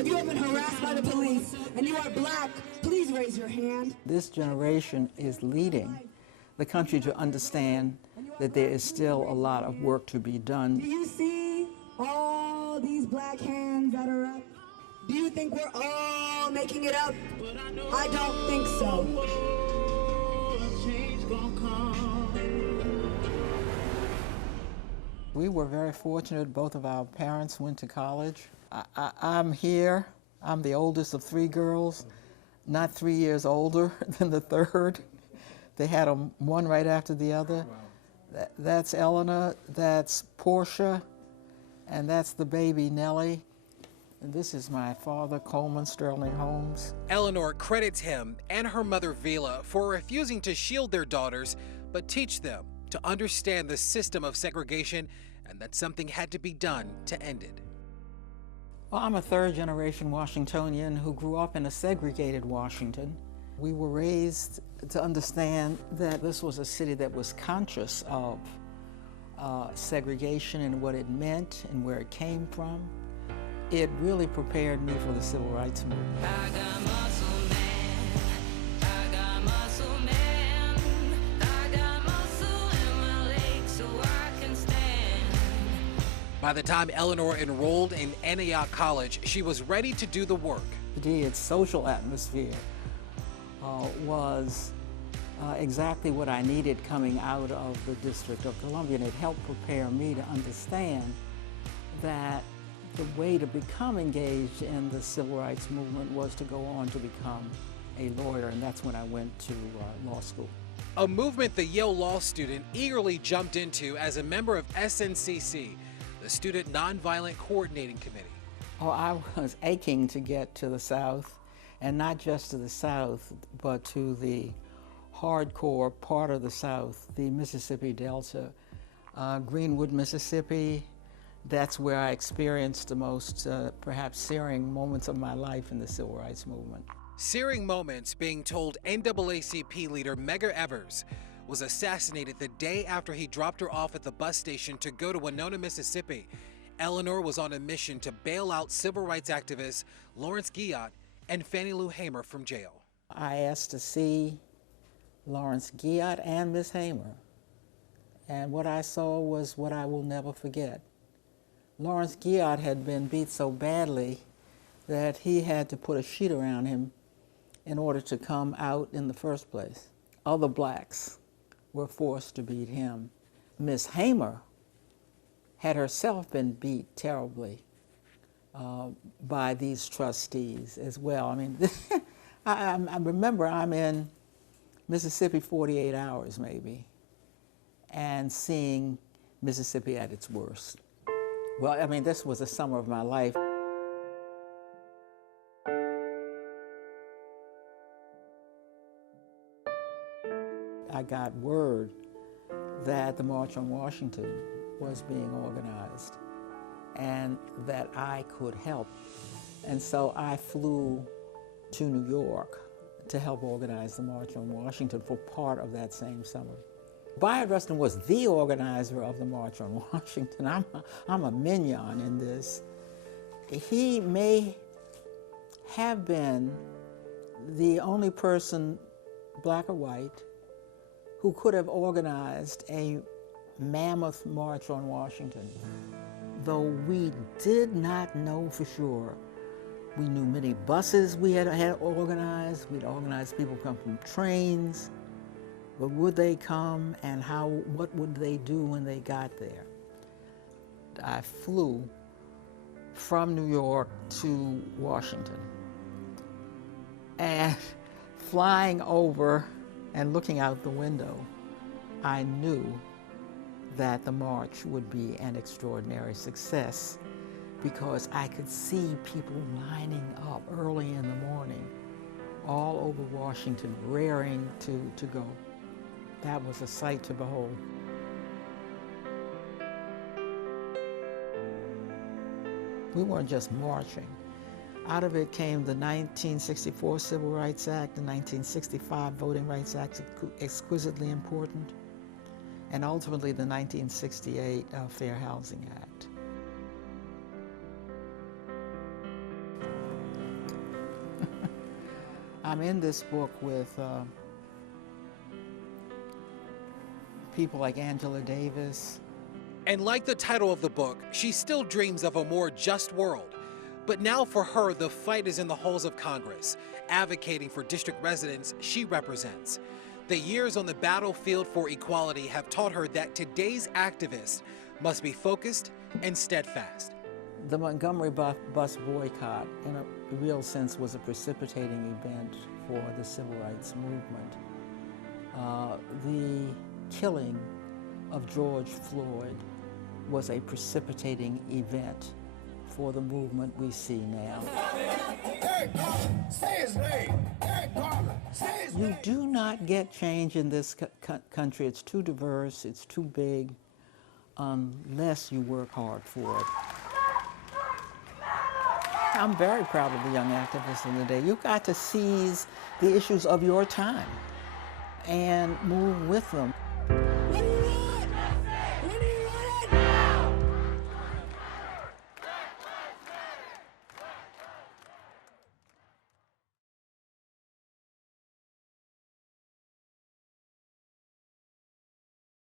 If you have been harassed by the police and you are black, please raise your hand. This generation is leading the country to understand that there is still a lot of work to be done. Do you see all these black hands that are up? Do you think we're all making it up? I don't think so. We were very fortunate. Both of our parents went to college. I'm here. I'm the oldest of three girls, not 3 years older than the third. They had them one right after the other. That's Eleanor, that's Portia, and that's the baby Nellie. And this is my father, Coleman Sterling Holmes. Eleanor credits him and her mother, Vila, for refusing to shield their daughters, but teach them to understand the system of segregation and that something had to be done to end it. Well, I'm a third-generation Washingtonian who grew up in a segregated Washington. We were raised to understand that this was a city that was conscious of segregation and what it meant and where it came from. It really prepared me for the Civil Rights Movement. I got muscle man, I got muscle man, I got muscle in my legs so I can stand. By the time Eleanor enrolled in Antioch College, she was ready to do the work. Its social atmosphere was exactly what I needed coming out of the District of Columbia, and it helped prepare me to understand that the way to become engaged in the Civil Rights Movement was to go on to become a lawyer, and that's when I went to law school. A movement the Yale law student eagerly jumped into as a member of SNCC, the Student Nonviolent Coordinating Committee. Oh, I was aching to get to the South, and not just to the South, but to the hardcore part of the South, the Mississippi Delta. Greenwood, Mississippi, that's where I experienced the most perhaps searing moments of my life in the Civil Rights Movement. Searing moments being told NAACP leader Medgar Evers was assassinated the day after he dropped her off at the bus station to go to Winona, Mississippi. Eleanor was on a mission to bail out civil rights activists Lawrence Guyot and Fannie Lou Hamer from jail. I asked to see Lawrence Guyot and Miss Hamer, and what I saw was what I will never forget. Lawrence Guyot had been beat so badly that he had to put a sheet around him in order to come out in the first place. Other blacks were forced to beat him. Miss Hamer had herself been beat terribly by these trustees as well. I mean, I remember I'm in Mississippi 48 hours maybe, and seeing Mississippi at its worst. Well, I mean, this was the summer of my life. I got word that the March on Washington was being organized and that I could help. And so I flew to New York to help organize the March on Washington for part of that same summer. Bayard Rustin was the organizer of the March on Washington. I'm a mignon in this. He may have been the only person, black or white, who could have organized a mammoth March on Washington. Though we did not know for sure. We knew many buses we had organized. We'd organized people come from trains. But would they come, and what would they do when they got there? I flew from New York to Washington. And flying over and looking out the window, I knew that the march would be an extraordinary success because I could see people lining up early in the morning all over Washington, raring to go. That was a sight to behold. We weren't just marching. Out of it came the 1964 Civil Rights Act, the 1965 Voting Rights Act, exquisitely important, and ultimately the 1968 Fair Housing Act. I'm in this book with people like Angela Davis. And like the title of the book, she still dreams of a more just world. But now for her, the fight is in the halls of Congress, advocating for district residents she represents. The years on the battlefield for equality have taught her that today's activists must be focused and steadfast. The Montgomery bus boycott, in a real sense, was a precipitating event for the civil rights movement. The killing of George Floyd was a precipitating event for the movement we see now. You do not get change in this country. It's too diverse, it's too big, unless you work hard for it. I'm very proud of the young activists in the day. You've got to seize the issues of your time and move with them.